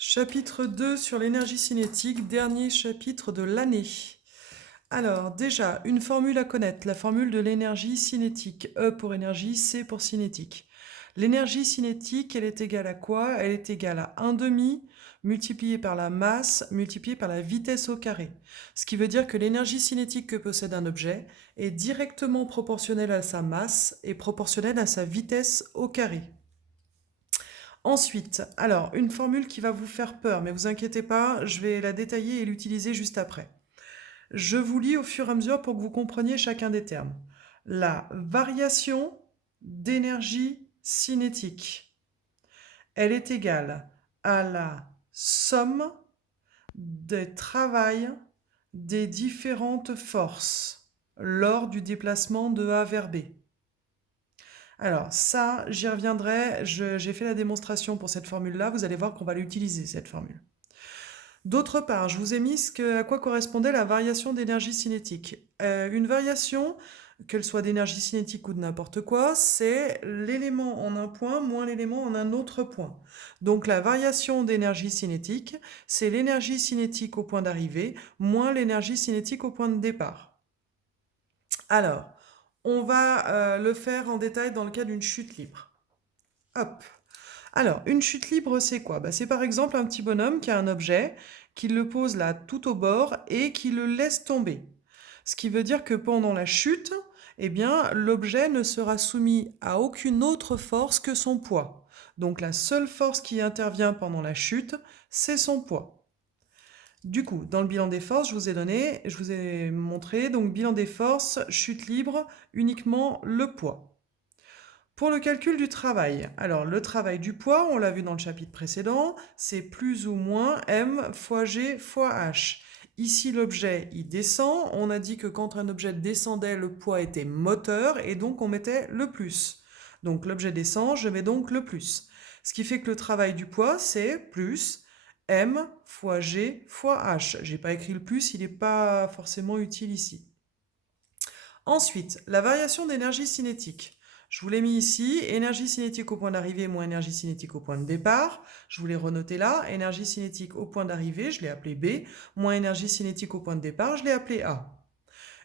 Chapitre 2 sur l'énergie cinétique, dernier chapitre de l'année. Alors, déjà, une formule à connaître, la formule de l'énergie cinétique. E pour énergie, C pour cinétique. L'énergie cinétique, elle est égale à quoi? Elle est égale à 1 demi multiplié par la masse multiplié par la vitesse au carré. Ce qui veut dire que l'énergie cinétique que possède un objet est directement proportionnelle à sa masse et proportionnelle à sa vitesse au carré. Ensuite, alors, une formule qui va vous faire peur, mais vous inquiétez pas, je vais la détailler et l'utiliser juste après. Je vous lis au fur et à mesure pour que vous compreniez chacun des termes. La variation d'énergie cinétique, elle est égale à la somme des travail des différentes forces lors du déplacement de A vers B. Alors ça, j'y reviendrai, j'ai fait la démonstration pour cette formule-là, vous allez voir qu'on va l'utiliser, cette formule. D'autre part, je vous ai mis à quoi correspondait la variation d'énergie cinétique. Une variation, qu'elle soit d'énergie cinétique ou de n'importe quoi, c'est l'élément en un point moins l'élément en un autre point. Donc la variation d'énergie cinétique, c'est l'énergie cinétique au point d'arrivée moins l'énergie cinétique au point de départ. Alors, on va le faire en détail dans le cas d'une chute libre. Hop. Alors, une chute libre, c'est quoi? C'est par exemple un petit bonhomme qui a un objet, qui le pose là tout au bord et qui le laisse tomber. Ce qui veut dire que pendant la chute, eh bien, l'objet ne sera soumis à aucune autre force que son poids. Donc la seule force qui intervient pendant la chute, c'est son poids. Du coup, dans le bilan des forces, je vous ai montré, donc bilan des forces, chute libre, uniquement le poids. Pour le calcul du travail, alors le travail du poids, on l'a vu dans le chapitre précédent, c'est plus ou moins m fois g fois h. Ici, l'objet, il descend. On a dit que quand un objet descendait, le poids était moteur et donc on mettait le plus. Donc l'objet descend, je mets donc le plus. Ce qui fait que le travail du poids, c'est plus m fois g fois h. J'ai pas écrit le plus, il n'est pas forcément utile ici. Ensuite, la variation d'énergie cinétique. Je vous l'ai mis ici, énergie cinétique au point d'arrivée moins énergie cinétique au point de départ. Je vous l'ai renoté là, énergie cinétique au point d'arrivée, je l'ai appelé B, moins énergie cinétique au point de départ, je l'ai appelé A.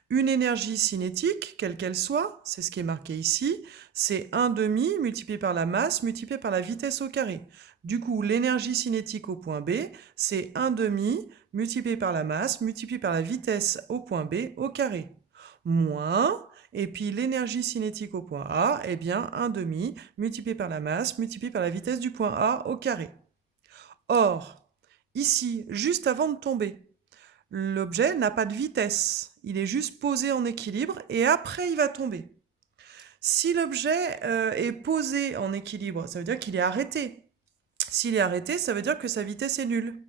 Une énergie cinétique, quelle qu'elle soit, c'est ce qui est marqué ici, c'est 1 demi multiplié par la masse multiplié par la vitesse au carré. Du coup, l'énergie cinétique au point B, c'est 1 demi multiplié par la masse multiplié par la vitesse au point B au carré. Moins, et puis l'énergie cinétique au point A, eh bien 1 demi multiplié par la masse multiplié par la vitesse du point A au carré. Or, ici, juste avant de tomber, l'objet n'a pas de vitesse, il est juste posé en équilibre et après il va tomber. Si l'objet est posé en équilibre, ça veut dire qu'il est arrêté. S'il est arrêté, ça veut dire que sa vitesse est nulle.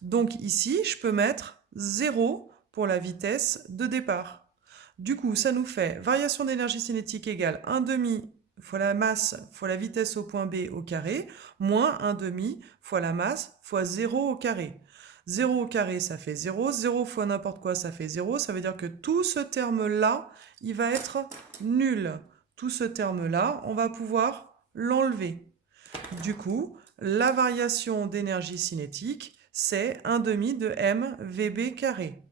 Donc ici, je peux mettre 0 pour la vitesse de départ. Du coup, ça nous fait variation d'énergie cinétique égale 1 demi fois la masse fois la vitesse au point B au carré, moins 1 demi fois la masse fois 0 au carré. 0 au carré, ça fait 0. 0 fois n'importe quoi, ça fait 0. Ça veut dire que tout ce terme-là, il va être nul. Tout ce terme-là, on va pouvoir l'enlever. Du coup, la variation d'énergie cinétique, c'est 1 demi de m VB carré.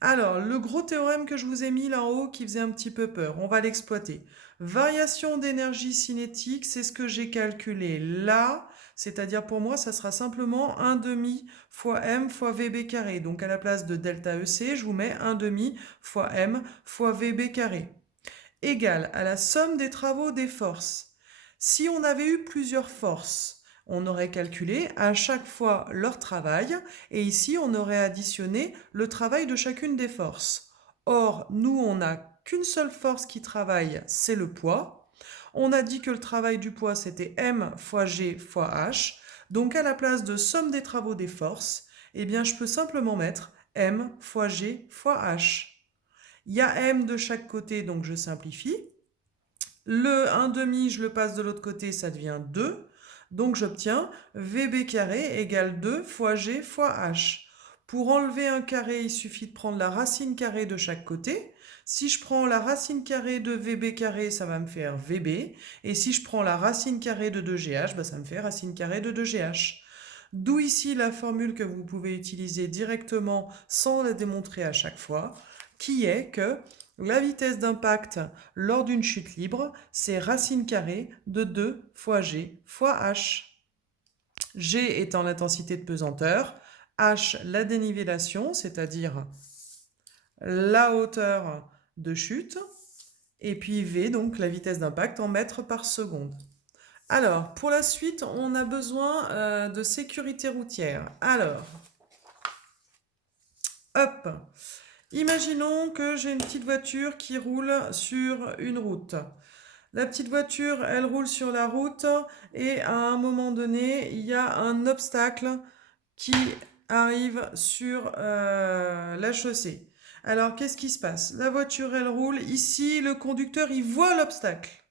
Alors, le gros théorème que je vous ai mis là en haut qui faisait un petit peu peur, on va l'exploiter. Variation d'énergie cinétique, c'est ce que j'ai calculé là, c'est-à-dire pour moi, ça sera simplement 1 demi fois m fois VB carré. Donc à la place de delta EC, je vous mets 1 demi fois m fois VB carré. Égale à la somme des travaux des forces. Si on avait eu plusieurs forces, on aurait calculé à chaque fois leur travail et ici on aurait additionné le travail de chacune des forces. Or, nous on n'a qu'une seule force qui travaille, c'est le poids. On a dit que le travail du poids c'était m fois g fois h. Donc à la place de somme des travaux des forces, eh bien je peux simplement mettre m fois g fois h. Il y a m de chaque côté, donc je simplifie. Le 1 demi, je le passe de l'autre côté, ça devient 2. Donc j'obtiens VB carré égale 2 fois G fois H. Pour enlever un carré, il suffit de prendre la racine carrée de chaque côté. Si je prends la racine carrée de VB carré, ça va me faire VB. Et si je prends la racine carrée de 2GH, ça me fait racine carrée de 2GH. D'où ici la formule que vous pouvez utiliser directement sans la démontrer à chaque fois, qui est que la vitesse d'impact lors d'une chute libre, c'est racine carrée de 2 fois g fois h. G étant l'intensité de pesanteur, h la dénivellation, c'est-à-dire la hauteur de chute, et puis v, donc la vitesse d'impact en mètres par seconde. Alors, pour la suite, on a besoin de sécurité routière. Alors, hop, imaginons que j'ai une petite voiture qui roule sur une route. La petite voiture, elle roule sur la route et à un moment donné, il y a un obstacle qui arrive sur la chaussée. Alors, qu'est-ce qui se passe? La voiture, elle roule. Ici, le conducteur, il voit l'obstacle.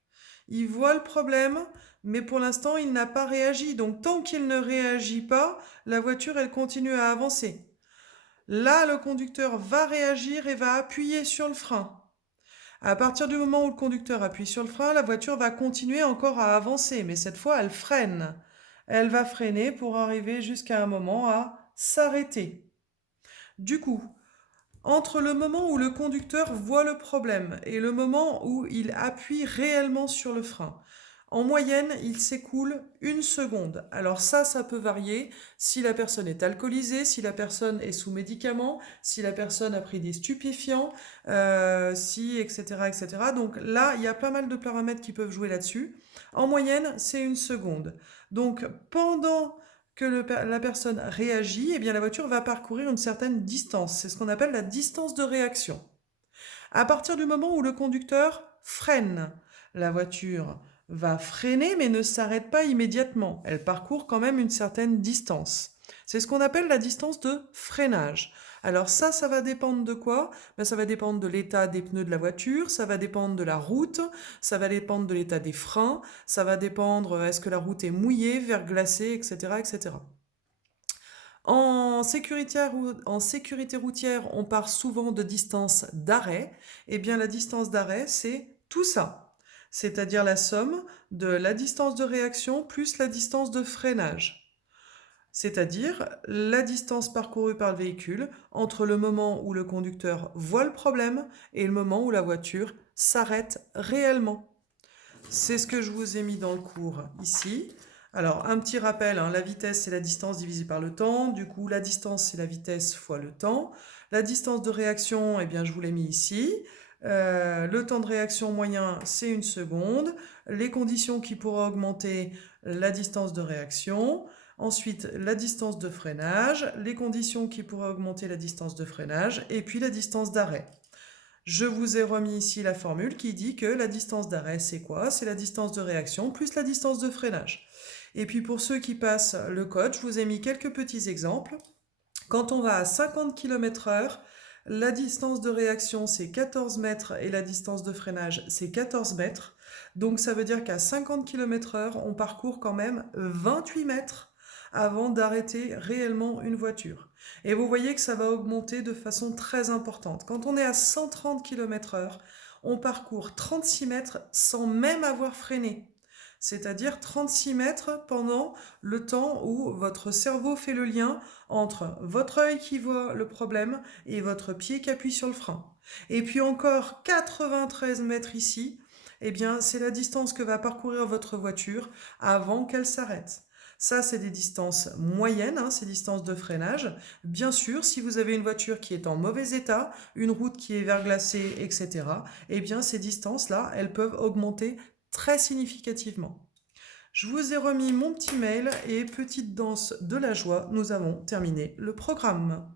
Il voit le problème, mais pour l'instant, il n'a pas réagi. Donc, tant qu'il ne réagit pas, la voiture, elle continue à avancer. Là, le conducteur va réagir et va appuyer sur le frein. À partir du moment où le conducteur appuie sur le frein, la voiture va continuer encore à avancer, mais cette fois, elle freine. Elle va freiner pour arriver jusqu'à un moment à s'arrêter. Du coup, entre le moment où le conducteur voit le problème et le moment où il appuie réellement sur le frein, en moyenne, il s'écoule 1 seconde. Alors ça peut varier si la personne est alcoolisée, si la personne est sous médicaments, si la personne a pris des stupéfiants, etc., etc. Donc là, il y a pas mal de paramètres qui peuvent jouer là-dessus. En moyenne, c'est 1 seconde. Donc pendant que la personne réagit, eh bien, la voiture va parcourir une certaine distance. C'est ce qu'on appelle la distance de réaction. À partir du moment où le conducteur freine, la voiture va freiner mais ne s'arrête pas immédiatement. Elle parcourt quand même une certaine distance. C'est ce qu'on appelle la distance de freinage. Alors ça va dépendre de quoi? Ça va dépendre de l'état des pneus de la voiture, ça va dépendre de la route, ça va dépendre de l'état des freins, ça va dépendre est-ce que la route est mouillée, verglacée, etc., etc. En sécurité routière, on part souvent de distance d'arrêt. Eh bien, la distance d'arrêt, c'est tout ça. C'est-à-dire la somme de la distance de réaction plus la distance de freinage. C'est-à-dire la distance parcourue par le véhicule entre le moment où le conducteur voit le problème et le moment où la voiture s'arrête réellement. C'est ce que je vous ai mis dans le cours ici. Alors, un petit rappel, la vitesse, c'est la distance divisée par le temps. Du coup, la distance, c'est la vitesse fois le temps. La distance de réaction, eh bien, je vous l'ai mis ici. Le temps de réaction moyen, c'est 1 seconde. Les conditions qui pourraient augmenter la distance de réaction. Ensuite, la distance de freinage. Les conditions qui pourraient augmenter la distance de freinage. Et puis, la distance d'arrêt. Je vous ai remis ici la formule qui dit que la distance d'arrêt, c'est quoi? C'est la distance de réaction plus la distance de freinage. Et puis pour ceux qui passent le code, je vous ai mis quelques petits exemples. Quand on va à 50 km/h, la distance de réaction, c'est 14 mètres et la distance de freinage, c'est 14 mètres. Donc ça veut dire qu'à 50 km/h, on parcourt quand même 28 mètres avant d'arrêter réellement une voiture. Et vous voyez que ça va augmenter de façon très importante. Quand on est à 130 km/h, on parcourt 36 mètres sans même avoir freiné. C'est-à-dire 36 mètres pendant le temps où votre cerveau fait le lien entre votre œil qui voit le problème et votre pied qui appuie sur le frein. Et puis encore 93 mètres ici, eh bien c'est la distance que va parcourir votre voiture avant qu'elle s'arrête. Ça, c'est des distances moyennes, ces distances de freinage. Bien sûr, si vous avez une voiture qui est en mauvais état, une route qui est verglacée, etc., eh bien, ces distances-là, elles peuvent augmenter très significativement. Je vous ai remis mon petit mail et petite danse de la joie, nous avons terminé le programme.